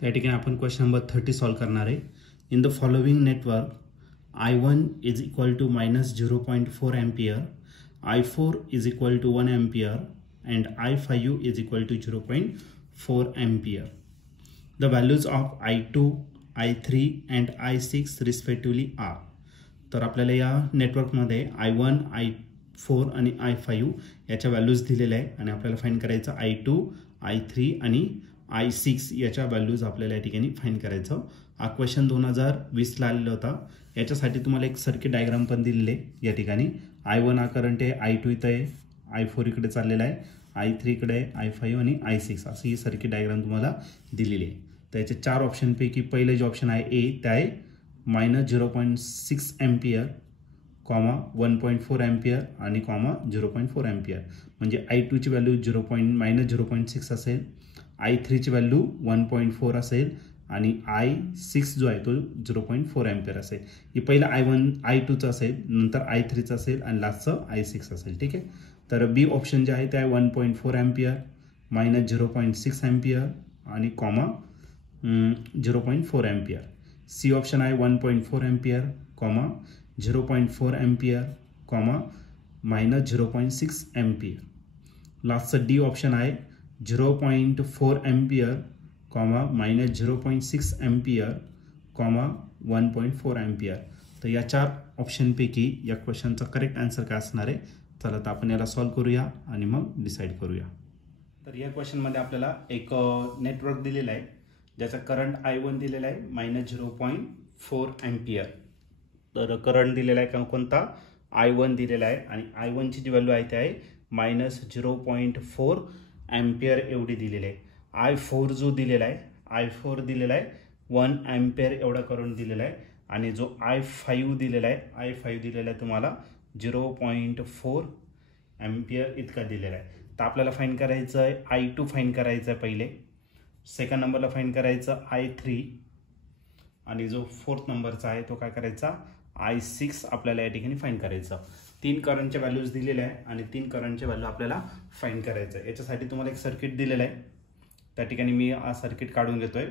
त्या ठिकाणी आपण क्वेश्चन नंबर 30 सॉल्व करणार आहे. In the following network I1 is equal to minus 0.4 ampere, I4 is equal to 1 ampere and I5 is equal to 0.4 ampere. The values of I2, I3 and I6 respectively are. तर आपल्याला या नेटवर्कमध्ये I1, I4 आणि I5 याच्या values दिलेल्या आहे आणि आपल्याला फाइंड करायचं I2, I3 आणि I6 याच्या व्हॅल्यूज आपल्याला या ठिकाणी फाइंड करायचं. हा क्वेश्चन 2020 ला आलेला होता. याच्यासाठी तुम्हाला एक सर्किट डायग्राम पण दिलेले आहे. या ठिकाणी I1 हा करंट आहे, I2 इथं आहे, I4 इकडे चाललेला आहे, I3 इकडे आहे, I5 आणि I6 अशी ही सर्किट डायग्राम तुम्हाला दिलेली आहे. तर याचे चार ऑप्शनपैकी पहिले जे ऑप्शन आहे ए ते आहे -0.6 एम्पियर, 1.4 एम्पियर आणि 0.4 एम्पियर. म्हणजे I2 ची व्हॅल्यू -0.6 असेल, I3 ची व्हॅल्यू 1.4 असेल आणि I6 जो आहे तो 0.4 एम्पियर असेल. हे पहिलं I2चं असेल, नंतर I3चं असेल आणि लास्टचं I6 असेल. ठीक आहे. तर बी ऑप्शन जे आहे ते आहे 1.4 एम्पियर, -0.6 एम्पियर आणि 0.4 एम्पियर. सी ऑप्शन आहे 1.4 एम्पियर, 0.4 एम्पियर, -0.6 एम्पियर. लास्टचं डी ऑप्शन आहे 0.4 एम्पियर, -0.6 एम्पियर, 1.4 एम्पियर. तर या चार ऑप्शनपैकी या क्वेश्चनचा करेक्ट आन्सर काय असणार आहे. चला तर आपण याला सॉल्व करूया आणि मग डिसाईड करूया. तर या क्वेश्चनमध्ये आपल्याला एक नेटवर्क दिलेला आहे ज्याचा करंट I1 दिलेला आहे -0.4 एम्पियर. तर करंट दिलेला आहे कोणता I1 दिलेला आहे आणि I1 ची जी व्हॅल्यू आहे ते आहे -0.4 एम्पियर एवढी दिलेली आहे. I4 जो दिलेला आहे, I4 दिलेला आहे 1 एम्पियर एवढा करंट दिलेला आहे आणि जो I5 दिलेला आहे, I5 दिलेला आहे तुम्हाला 0.4 एम्पियर इतका दिलेला आहे. तर आपल्याला फाइंड करायचं आहे I2 फाइंड करायचं आहे पहिले, सेकंड नंबरला फाइंड करायचं I3 आणि जो फोर्थ नंबरचा आहे तो काय करायचा I6 आपल्याला या ठिकाणी फाइंड करायचं. तीन करंटच्या व्हॅल्यूज दिलेल्या आहे आणि तीन करंटच्या व्हॅल्यू आपल्याला फाइंड करायचं आहे. याच्यासाठी तुम्हाला एक सर्किट दिलेलं आहे. त्या ठिकाणी मी हा सर्किट काढून घेतोय.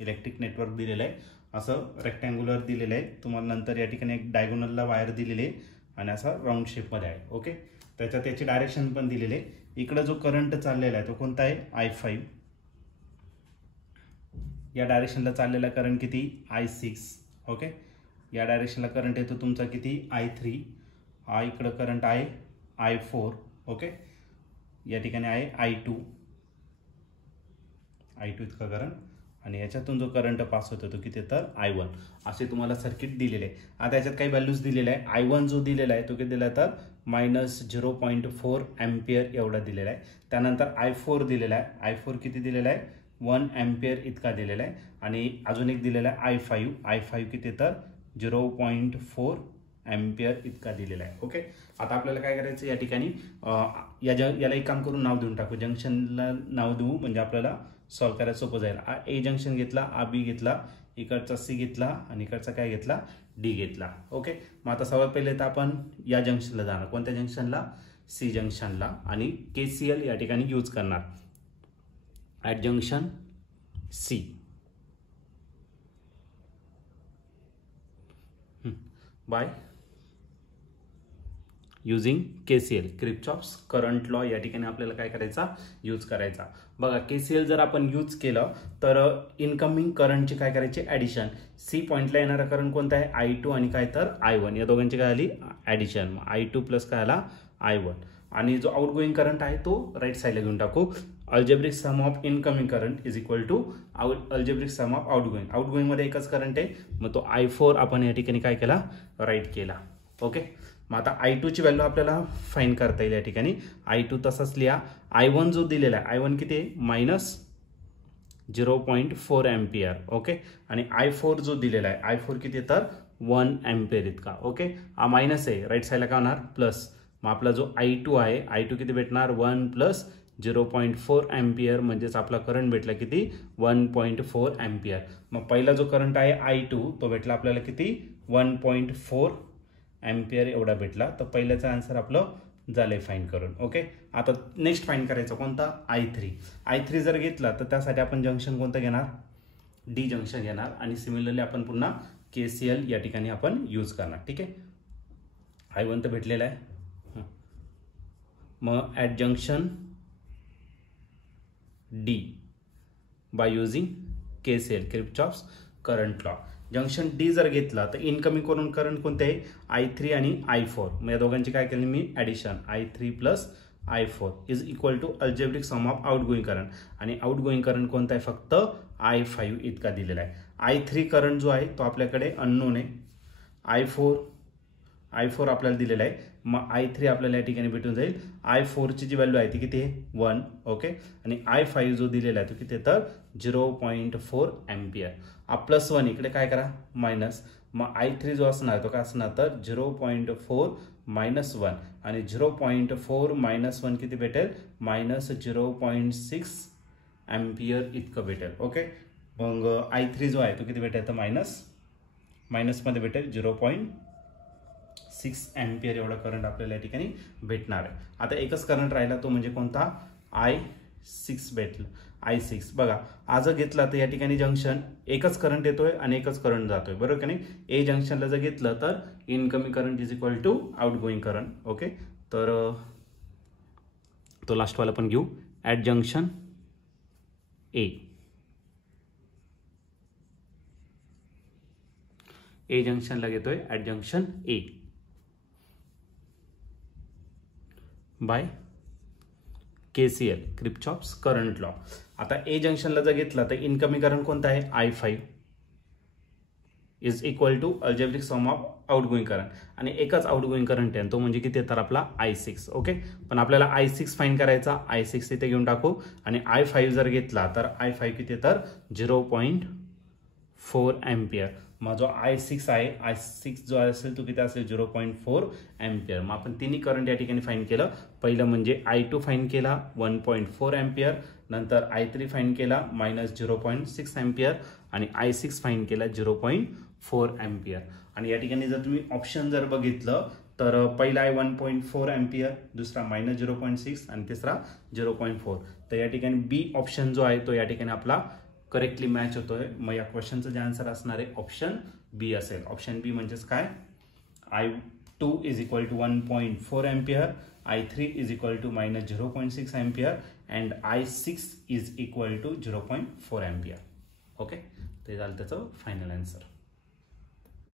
इलेक्ट्रिक नेटवर्क दिलेलं आहे, असं रेक्टँग्युलर दिलेलं आहे. तुम्हाला नंतर या ठिकाणी एक डायगोनलला वायर दिलेली आहे आणि असा राऊंड शेपमध्ये आहे. ओके. त्याच्यात त्याची डायरेक्शन पण दिलेली आहे. इकडे जो करंट चाललेला आहे तो कोणता आहे I5. या डायरेक्शनला चाललेला करंट किती I6. ओके. या डायरेक्शनला करंट येतो तुमचा किती I3. हा इकडे करंट आहे I4. ओके. या ठिकाणी आहे I2 इतका करंट आणि याच्यातून जो करंट पास होतो तो किती तर I1. असे तुम्हाला सर्किट दिलेले आहे. आता याच्यात काही व्हॅल्यूज दिलेले आहे. I1 जो दिलेला आहे तो किती दिला तर -0.4 एम्पियर एवढा दिलेला आहे. त्यानंतर I4 दिलेला आहे. I4 किती दिलेला आहे 1 एम्पियर इतका दिलेला आहे आणि अजून एक दिलेला आहे I5 किती तर 0.4 एम्पियर इतका दिलेला आहे. ओके. आता आपल्याला काय करायचं या ठिकाणी याला एक काम करून नाव देऊन टाकू. जंक्शनला नाव देऊ म्हणजे आपल्याला सॉल्व करायला सोपं जाईल. ए जंक्शन घेतला, बी घेतला, इकडचा सी घेतला आणि इकडचा काय घेतला डी घेतला. ओके. मग आता सर्वात पहिले तर आपण या जंक्शनला जाणार. कोणत्या जंक्शनला सी जंक्शनला आणि KCL या ठिकाणी यूज करणार. At junction C by using KCL Kirchhoff's current law या ठिकाणी आपल्याला काय करायचा यूज करायचा. बघा KCL जर आपण यूज केलं तर इनकमिंग करंटची काय करायची ॲडिशन. सी पॉईंटला येणारा करंट कोणता आहे I2 आणि काय तर I1. या दोघांची काय आली ॲडिशन. I2 प्लस काय आला I1 आणि जो आउटगोईंग करंट आहे तो राईट साईडला घेऊन टाकू. Algebraic sum of incoming current is equal to algebraic sum of outgoing. Outgoing मध्ये एकच करंट आहे मग तो I4 आपण या ठिकाणी काय केला राईट केला. ओके. मग आता I2 ची व्हॅल्यू आपल्याला फाइंड करता येईल. या ठिकाणी I2 तसाच लिहा. I1 जो दिलेला आहे I1 किती आहे -0.4 एम्पियर. ओके. आणि I4 जो दिलेला आहे I4 किती तर 1 एम्पियर इतका. ओके. हा मायनस आहे राईट साईडला काय होणार प्लस. मग आपला जो I2 आहे I2 किती भेटणार 1 + 0.4 एम्पियर म्हणजेच आपला करंट भेटला किती 1.4 एम्पियर. मग पहिला जो करंट आहे I2 तो भेटला आपल्याला किती 1.4 एम्पियर एवढा भेटला. तर पहिल्याचा आन्सर आपलं झालंय फाइंड करून. ओके. आता नेक्स्ट फाइंड करायचं कोणता I3 जर घेतला तर त्यासाठी आपण जंक्शन कोणतं घेणार डी जंक्शन घेणार आणि सिमिलरली आपण पुन्हा KCL या ठिकाणी आपण यूज करणार. ठीक आहे, I1 तर भेटलेला आहे. मग at junction D bye using KCL Kirchhoff's current law. Junction D जर घेतला तर इनकमिंग करून करंट कोणते आहे I3 आणि I4. मग या दोघांची काय केली मी addition I3 plus I4 is equal to algebraic sum of outgoing current. आणि आउटगोईंग करंट कोणता आहे फक्त I5 इतका दिलेला आहे. I3 करंट जो आहे तो आपल्याकडे अननोन आहे. I4 आपल्याला दिलेला आहे. मग I3 आपल्याला या ठिकाणी भेटून जाईल. I4 ची जी व्हॅल्यू आहे ती किती आहे 1. ओके, आणि I5 जो दिलेला आहे तो किती तर 0.4 एम्पियर. प्लस 1 इकडे काय करा मायनस. मग I3 जो असणार तो काय असणार तर 0.4 मायनस 1 आणि 0.4 मायनस 1 किती भेटेल मायनस 0.6 एम्पियर इतकं भेटेल. ओके, मग I3 जो आहे तो किती भेटेल तर मायनसमध्ये भेटेल 0.6 एम्पियर एवढा करंट आपल्याला या ठिकाणी भेटणार आहे. आता एकच करंट राहिला तो म्हणजे कोणता I6 भेटलं. I6 बघा आज घेतला तर या ठिकाणी जंक्शन एकच करंट येतोय आणि एकच करंट जातोय बरोबर की नाही. ए जंक्शनला जर घेतलं तर incoming current is equal to outgoing current. Okay, तर तो लास्टवाला पण घेऊ. ॲट जंक्शन ए जंक्शनला घेतोय at junction A by KCL Kirchhoff's current law. आता ए जंक्शनला जर घेतला तर इनकमिंग करंट कोणता आहे I5 is equal to algebraic sum of outgoing current. आणि एकच आउटगोईंग करंट आहे तो म्हणजे किती तर आपला I6. ओके, पण आपल्याला I6 फाइंड करायचा. I6 इथे घेऊन टाकू आणि I5 जर घेतला तर I5 किती तर 0.4 एम्पियर. मग जो I6 आहे I6 जो असेल तो किती असेल 0.4 एम्पियर. मग आपण तिन्ही करंट या ठिकाणी फाइंड केलं. पहिलं म्हणजे I2 फाइंड केला 1.4 एम्पियर, नंतर I3 फाइंड केला मायनस 0.6 एम्पियर आणि I6 फाइंड केला 0.4 एम्पियर. आणि या ठिकाणी जर तुम्ही ऑप्शन जर बघितलं तर पहिला आहे 1.4 एम्पियर, दुसरा मायनस 0.6 आणि तिसरा 0.4. तर या ठिकाणी बी ऑप्शन जो आहे तो या ठिकाणी आपला करेक्टली मॅच होतोय. मग या क्वेश्चनचं जे आन्सर असणार आहे ऑप्शन बी असेल. ऑप्शन बी म्हणजेच काय I2 is equal to 1.4 ampere, I3 is equal to minus 0.6 ampere and I6 is equal to 0.4 ampere. Okay, ते झालं त्याचं फायनल आन्सर.